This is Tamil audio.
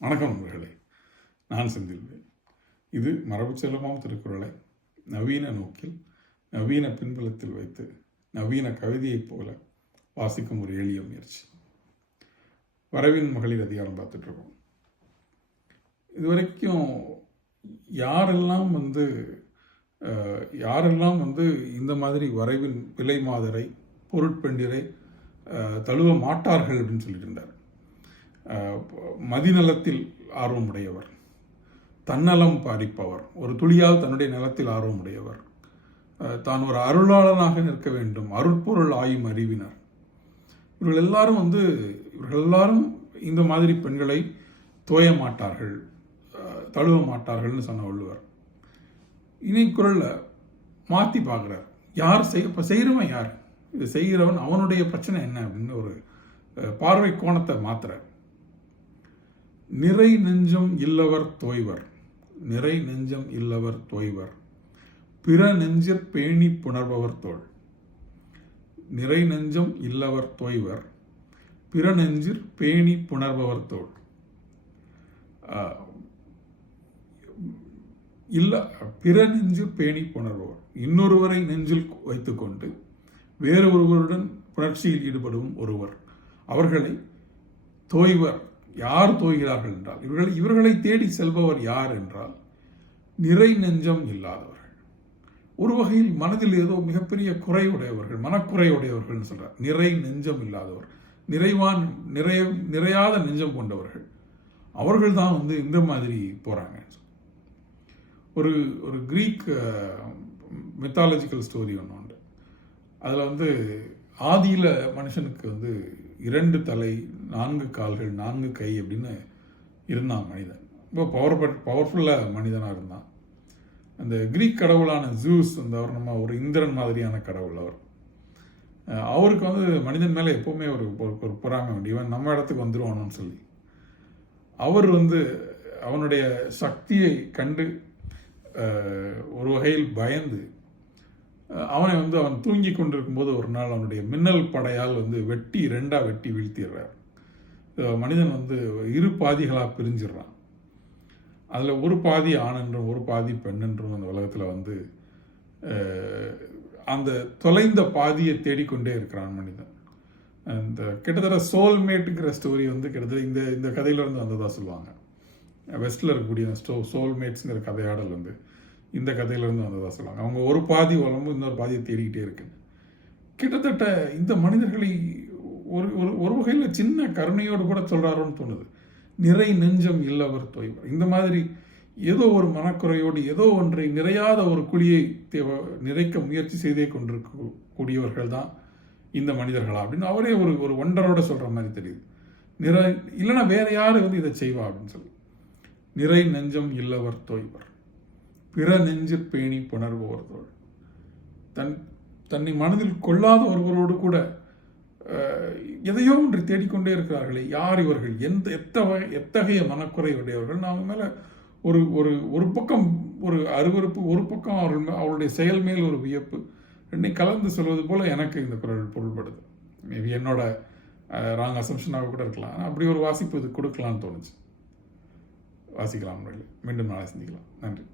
வணக்கம் நண்பர்களே, நான் செந்தில்வேல். இது மரபு செல்வமாம் திருக்குறளை நவீன நோக்கில் நவீன பின்புலத்தில் வைத்து நவீன கவிதையைப் போல வாசிக்கும் ஒரு எளிய முயற்சி. வரவின் மகளிர் அதிகாரம் பார்த்துட்ருக்கோம். இதுவரைக்கும் யாரெல்லாம் இந்த மாதிரி வரைவின் விலை மாதரை பொருட்பெண்டிரை தழுவ மாட்டார்கள் அப்படின்னு சொல்லிட்டு இருந்தார். மதிநலத்தில் ஆர்வமுடையவர், தன்னலம் பாதிப்பவர், ஒரு துளியால் தன்னுடைய நலத்தில் ஆர்வமுடையவர், தான் ஒரு அருளாளனாக நிற்க வேண்டும், அருட்பொருள் ஆயும் அறிவினர். இவர்கள் எல்லாரும் இந்த மாதிரி பெண்களை தோய மாட்டார்கள், தழுவ மாட்டார்கள்னு சொன்ன வள்ளுவர் இணைக்குறளில் மாற்றி பார்க்குறார். இப்போ செய்கிறவன் யார், இது செய்கிறவன் அவனுடைய பிரச்சனை என்ன அப்படின்னு ஒரு பார்வை கோணத்தை மாற்றுறார். நிறை நெஞ்சம் இல்லவர் தோய்வர், நிறை நெஞ்சம் இல்லவர் தோய்வர், பிற நெஞ்சிற் பேணி புணர்பவர் தோள். நிறை நெஞ்சம் இல்லவர் தோய்வர், பிற நெஞ்சிற் பேணி புணர்பவர் தோள். பிற நெஞ்சு பேணி புணர்பவர், இன்னொருவரை நெஞ்சில் வைத்துக்கொண்டு வேறு ஒருவருடன் புணர்ச்சியில் ஈடுபடும் ஒருவர், அவர்களை தோய்வர். யார் தோய்கிறார்கள் என்றால் இவர்களை தேடி செல்பவர் யார் என்றால் நிறை நெஞ்சம் இல்லாதவர்கள். ஒரு வகையில் மனதில் ஏதோ மிகப்பெரிய குறையுடையவர்கள், மனக்குறையுடையவர்கள் சொல்றார். நிறை நெஞ்சம் இல்லாதவர், நிறையாத நெஞ்சம் கொண்டவர்கள், அவர்கள் தான் இந்த மாதிரி போறாங்க. ஒரு கிரீக் மித்தாலஜிக்கல் ஸ்டோரி ஒன்று உண்டு. அதில் ஆதியில் மனுஷனுக்கு 2 தலை 4 கால்கள் 4 கை அப்படின்னு இருந்தான் மனிதன். ரொம்ப பவர்ஃபுல்லாக மனிதனாக இருந்தான். அந்த கிரீக் கடவுளான ஜூஸ் அவர் நம்ம ஒரு இந்திரன் மாதிரியான கடவுள். அவருக்கு மனிதன் மேலே எப்போவுமே ஒரு பொறாமை உண்டு. இவன் நம்ம இடத்துக்கு வந்துடுவானோன்னு சொல்லி அவர் அவனுடைய சக்தியை கண்டு ஒரு வகையில் பயந்து அவன் தூங்கி கொண்டிருக்கும்போது ஒரு நாள் அவனுடைய மின்னல் படையால் வெட்டி 2 வெட்டி வீழ்த்திடுறார். மனிதன் 2 பாதிகளாக பிரிஞ்சிடுறான். அதில் ஒரு பாதி ஆண் என்றும் ஒரு பாதி பெண் என்றும் அந்த உலகத்தில் அந்த தொலைந்த பாதியை தேடிக்கொண்டே இருக்கிறான் மனிதன். இந்த கிட்டத்தட்ட சோல்மேட்டுங்கிற ஸ்டோரி கிட்டத்தட்ட இந்த கதையிலேருந்து வந்ததாக சொல்லுவாங்க. வெஸ்டில் இருக்கக்கூடிய சோல்மேட்ஸுங்கிற கதையாடல் இந்த கதையிலேருந்து வந்ததாக சொல்லுவாங்க. அவங்க ஒரு பாதி உடம்பு இன்னொரு பாதியை தேடிக்கிட்டே இருக்கு. கிட்டத்தட்ட இந்த மனிதர்களை ஒரு வகையில் சின்ன கருணையோடு கூட சொல்கிறாரோன்னு தோணுது. நிறை நெஞ்சம் இல்லவர் தோய்வர். இந்த மாதிரி ஏதோ ஒரு மனக்குறையோடு ஏதோ ஒன்றை நிறையாத ஒரு குழியை நிறைக்க முயற்சி செய்தே கொண்டிருக்கக்கூடியவர்கள் தான் இந்த மனிதர்களா அப்படின்னு அவரே ஒரு ஒண்டரோட சொல்கிற மாதிரி தெரியுது. இல்லைன்னா வேற யார் இதை செய்வா அப்படின்னு சொல்லி. நிறை நெஞ்சம் இல்லவர் தோய்வர், பிற நெஞ்சிற் பேணி புணர்பவர் தோள். தன்னை மனதில் கொள்ளாத ஒருவரோடு கூட எதையோ ஒன்று தேடிக்கொண்டே இருக்கிறார்களே, யார் இவர்கள், எத்தகைய மனக்குறை உடையவர்கள். அவங்க மேலே ஒரு பக்கம் ஒரு அருவருப்பு, ஒரு பக்கம் அவருடைய செயல் மேல் ஒரு வியப்பு, ரெண்டையும் கலந்து சொல்வது போல எனக்கு இந்த குரல் பொருள்படுது. மேபி என்னோட ராங் அசம்ஷனாக கூட இருக்கலாம். அப்படி ஒரு வாசிப்பு இது கொடுக்கலான்னு தோணுச்சு. வாசிக்கலாம். மீண்டும் நாளை சந்திக்கலாம். நன்றி.